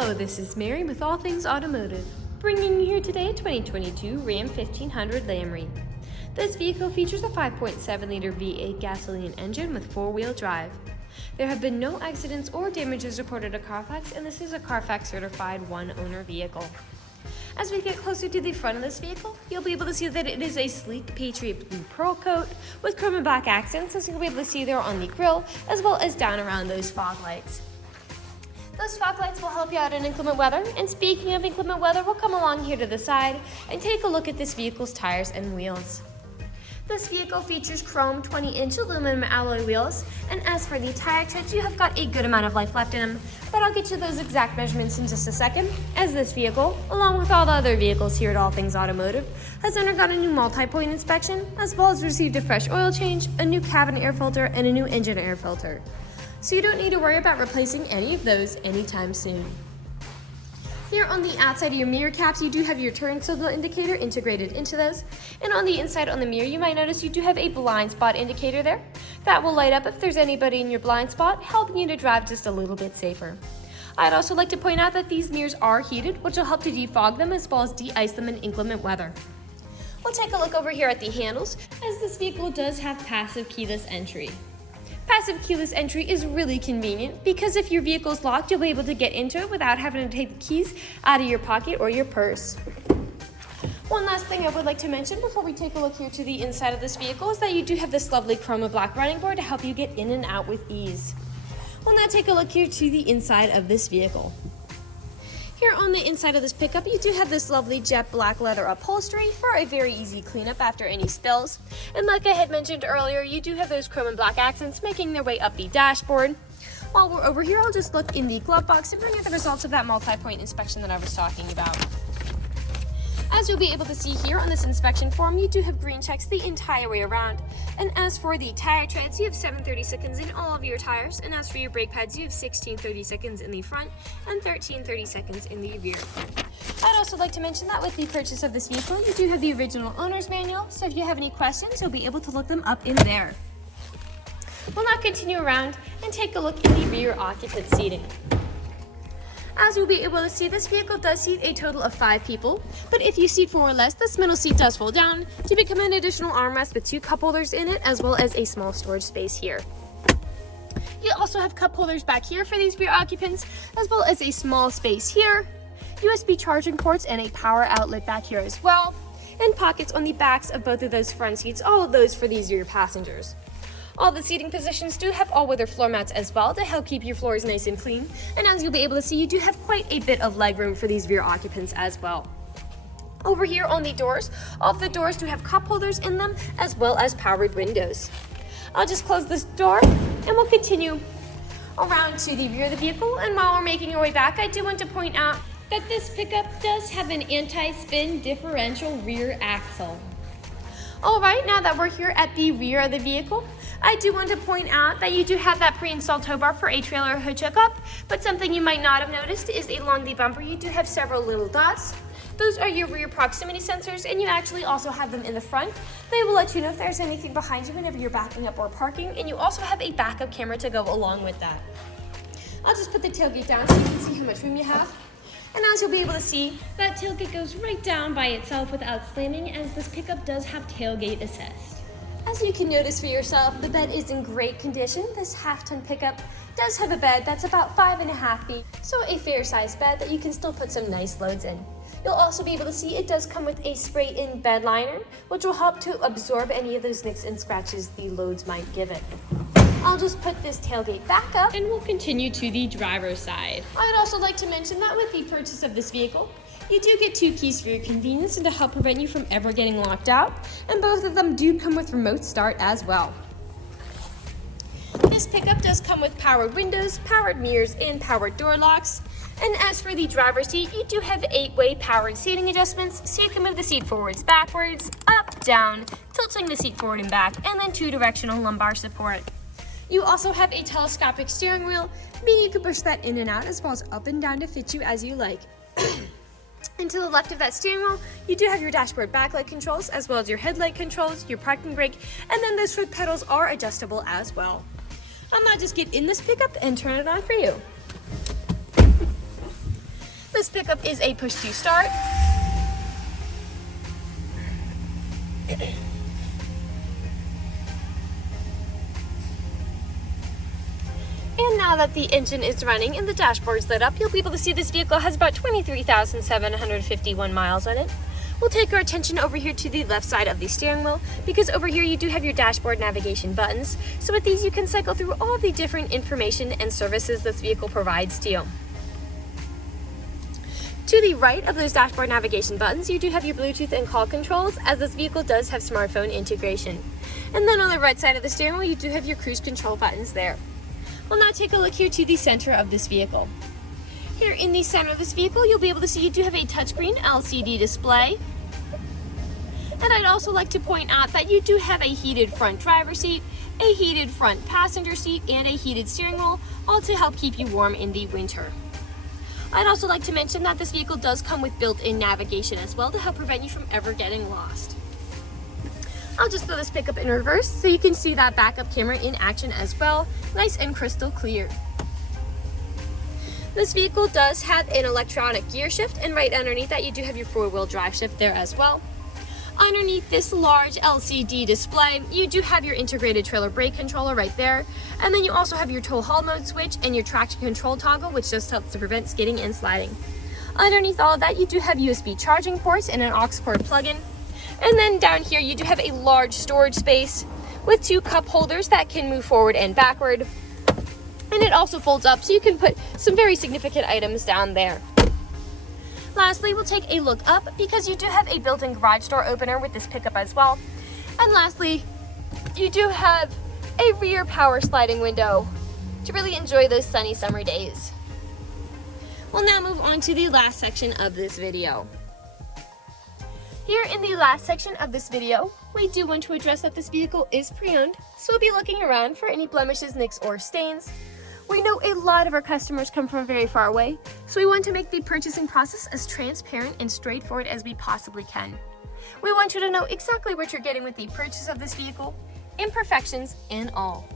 Hello, this is Mary with All Things Automotive, bringing you here today a 2022 Ram 1500 Laramie. This vehicle features a 5.7-liter V8 gasoline engine with four-wheel drive. There have been no accidents or damages reported at CARFAX, and this is a CARFAX certified one-owner vehicle. As we get closer to the front of this vehicle, you'll be able to see that it is a sleek Patriot Blue Pearlcoat with chrome and black accents, as you'll be able to see there on the grille, as well as down around those fog lights. Those fog lights will help you out in inclement weather, and speaking of inclement weather, we'll come along here to the side and take a look at this vehicle's tires and wheels. This vehicle features chrome 20-inch aluminum alloy wheels, and as for the tire treads, you have got a good amount of life left in them, but I'll get you those exact measurements in just a second, as this vehicle, along with all the other vehicles here at All Things Automotive, has undergone a new multi-point inspection, as well as received a fresh oil change, a new cabin air filter, and a new engine air filter. So you don't need to worry about replacing any of those anytime soon. Here on the outside of your mirror caps, you do have your turn signal indicator integrated into those. And on the inside on the mirror, you might notice you do have a blind spot indicator there. That will light up if there's anybody in your blind spot, helping you to drive just a little bit safer. I'd also like to point out that these mirrors are heated, which will help to defog them as well as de-ice them in inclement weather. We'll take a look over here at the handles, as this vehicle does have passive keyless entry. Passive keyless entry is really convenient because if your vehicle is locked, you'll be able to get into it without having to take the keys out of your pocket or your purse. One last thing I would like to mention before we take a look here to the inside of this vehicle is that you do have this lovely chrome and black running board to help you get in and out with ease. We'll now take a look here to the inside of this vehicle. Here on the inside of this pickup, you do have this lovely jet black leather upholstery for a very easy cleanup after any spills. And like I had mentioned earlier, you do have those chrome and black accents making their way up the dashboard. While we're over here, I'll just look in the glove box and bring you the results of that multi-point inspection that I was talking about. As you'll be able to see here on this inspection form, you do have green checks the entire way around. And as for the tire treads, you have 7 30-seconds in all of your tires. And as for your brake pads, you have 16 30-seconds in the front and 13 30-seconds in the rear. I'd also like to mention that with the purchase of this vehicle, you do have the original owner's manual. So if you have any questions, you'll be able to look them up in there. We'll now continue around and take a look in the rear occupant seating. As you'll be able to see, this vehicle does seat a total of 5 people, but if you seat 4 or less, this middle seat does fold down to become an additional armrest with 2 cup holders in it, as well as a small storage space here. You also have cup holders back here for these rear occupants, as well as a small space here, USB charging ports, and a power outlet back here as well, and pockets on the backs of both of those front seats, all of those for these rear passengers. All the seating positions do have all-weather floor mats as well to help keep your floors nice and clean. And as you'll be able to see, you do have quite a bit of legroom for these rear occupants as well. Over here on the doors, all of the doors do have cup holders in them as well as powered windows. I'll just close this door and we'll continue around to the rear of the vehicle. And while we're making our way back, I do want to point out that this pickup does have an anti-spin differential rear axle. Alright, now that we're here at the rear of the vehicle, I do want to point out that you do have that pre-installed tow bar for a trailer hitch hookup, but something you might not have noticed is along the bumper you do have several little dots. Those are your rear proximity sensors, and you actually also have them in the front. They will let you know if there's anything behind you whenever you're backing up or parking, and you also have a backup camera to go along with that. I'll just put the tailgate down so you can see how much room you have. And as you'll be able to see, that tailgate goes right down by itself without slamming, as this pickup does have tailgate assist. As you can notice for yourself, the bed is in great condition. This half-ton pickup does have a bed that's about 5.5 feet, so a fair-sized bed that you can still put some nice loads in. You'll also be able to see it does come with a spray-in bed liner, which will help to absorb any of those nicks and scratches the loads might give it. I'll just put this tailgate back up and we'll continue to the driver's side. I'd also like to mention that with the purchase of this vehicle, you do get 2 keys for your convenience and to help prevent you from ever getting locked out, and both of them do come with remote start as well. This pickup does come with powered windows, powered mirrors, and powered door locks. And as for the driver's seat, you do have 8-way powered seating adjustments, so you can move the seat forwards, backwards, up, down, tilting the seat forward and back, and then 2-directional lumbar support. You also have a telescopic steering wheel, meaning you can push that in and out as well as up and down to fit you as you like. And to the left of that steering wheel, you do have your dashboard backlight controls as well as your headlight controls, your parking brake, and then those foot pedals are adjustable as well. I'll now just get in this pickup and turn it on for you. This pickup is a push-to start. And now that the engine is running and the dashboard is lit up, you'll be able to see this vehicle has about 23,751 miles on it. We'll take our attention over here to the left side of the steering wheel, because over here you do have your dashboard navigation buttons. So with these you can cycle through all the different information and services this vehicle provides to you. To the right of those dashboard navigation buttons, you do have your Bluetooth and call controls, as this vehicle does have smartphone integration. And then on the right side of the steering wheel, you do have your cruise control buttons there. We'll now take a look here to the center of this vehicle. Here in the center of this vehicle, you'll be able to see you do have a touchscreen LCD display. And I'd also like to point out that you do have a heated front driver's seat, a heated front passenger seat, and a heated steering wheel, all to help keep you warm in the winter. I'd also like to mention that this vehicle does come with built-in navigation as well to help prevent you from ever getting lost. I'll just throw this pickup in reverse so you can see that backup camera in action as well, nice and crystal clear. This vehicle does have an electronic gear shift, and right underneath that you do have your four-wheel drive shift there as well. Underneath this large LCD display, you do have your integrated trailer brake controller right there, and then you also have your tow haul mode switch and your traction control toggle, which just helps to prevent skidding and sliding. Underneath all of that, you do have USB charging ports and an aux cord plug-in. And then down here, you do have a large storage space with two cup holders that can move forward and backward. And it also folds up, so you can put some very significant items down there. Lastly, we'll take a look up, because you do have a built-in garage door opener with this pickup as well. And lastly, you do have a rear power sliding window to really enjoy those sunny summer days. We'll now move on to the last section of this video. Here in the last section of this video, we do want to address that this vehicle is pre-owned, so we'll be looking around for any blemishes, nicks, or stains. We know a lot of our customers come from very far away, so we want to make the purchasing process as transparent and straightforward as we possibly can. We want you to know exactly what you're getting with the purchase of this vehicle, imperfections and all.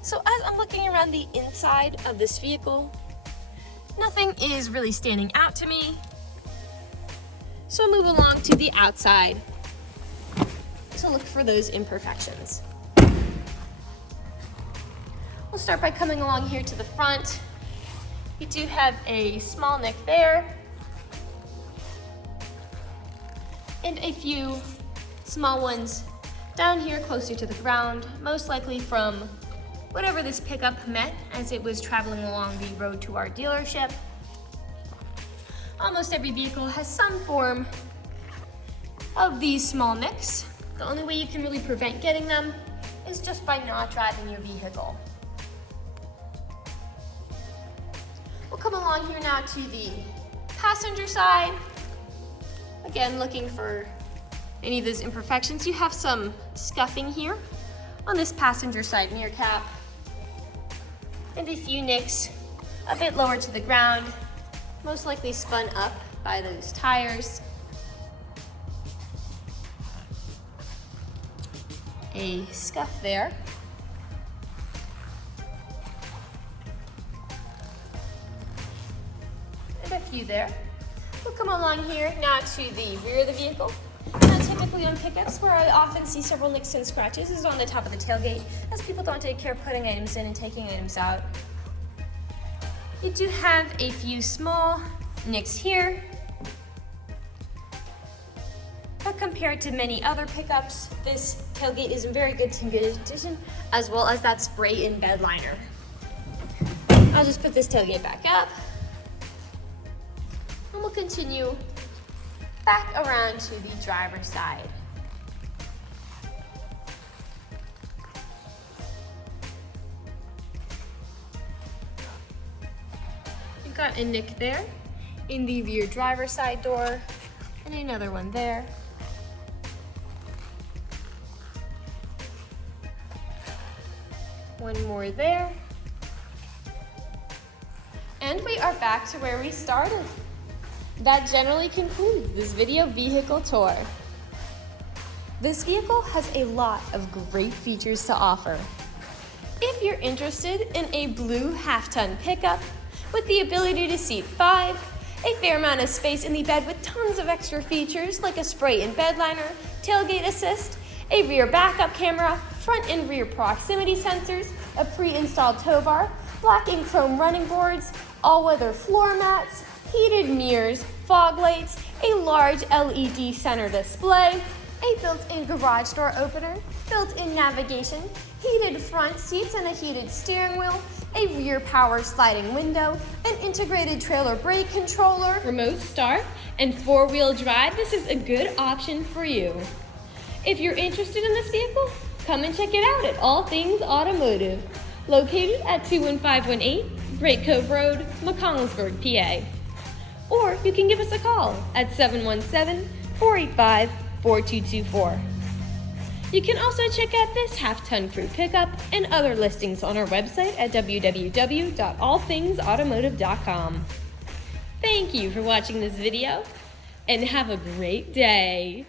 So as I'm looking around the inside of this vehicle, nothing is really standing out to me. So I'll move along to the outside to look for those imperfections. We'll start by coming along here to the front. You do have a small nick there, and a few small ones down here closer to the ground, most likely from whatever this pickup met as it was traveling along the road to our dealership. Almost every vehicle has some form of these small nicks. The only way you can really prevent getting them is just by not driving your vehicle. We'll come along here now to the passenger side. Again, looking for any of those imperfections. You have some scuffing here on this passenger side mirror cap, and a few nicks a bit lower to the ground, most likely spun up by those tires. A scuff there. And a few there. We'll come along here now to the rear of the vehicle. Now, typically on pickups, where I often see several nicks and scratches is on the top of the tailgate, as people don't take care of putting items in and taking items out. You do have a few small nicks here, but compared to many other pickups, this tailgate is in very good condition, as well as that spray in bed liner. I'll just put this tailgate back up, and we'll continue back around to the driver's side. You've got a nick there in the rear driver's side door, and another one there. One more there. And we are back to where we started. That generally concludes this video vehicle tour. This vehicle has a lot of great features to offer. If you're interested in a blue half-ton pickup with the ability to seat 5 A fair amount of space in the bed with tons of extra features like a spray and bedliner, tailgate assist, a rear backup camera, front and rear proximity sensors, a pre-installed towbar, black and chrome running boards, all-weather floor mats, heated mirrors, fog lights, a large LED center display, a built-in garage door opener, built-in navigation, heated front seats and a heated steering wheel, a rear power sliding window, an integrated trailer brake controller, remote start, and four-wheel drive. This is a good option for you. If you're interested in this vehicle, come and check it out at All Things Automotive, located at 21518 Great Cove Road, McConnellsburg, PA. Or you can give us a call at 717-485-4224. You can also check out this half-ton crew pickup and other listings on our website at www.allthingsautomotive.com. Thank you for watching this video, and have a great day.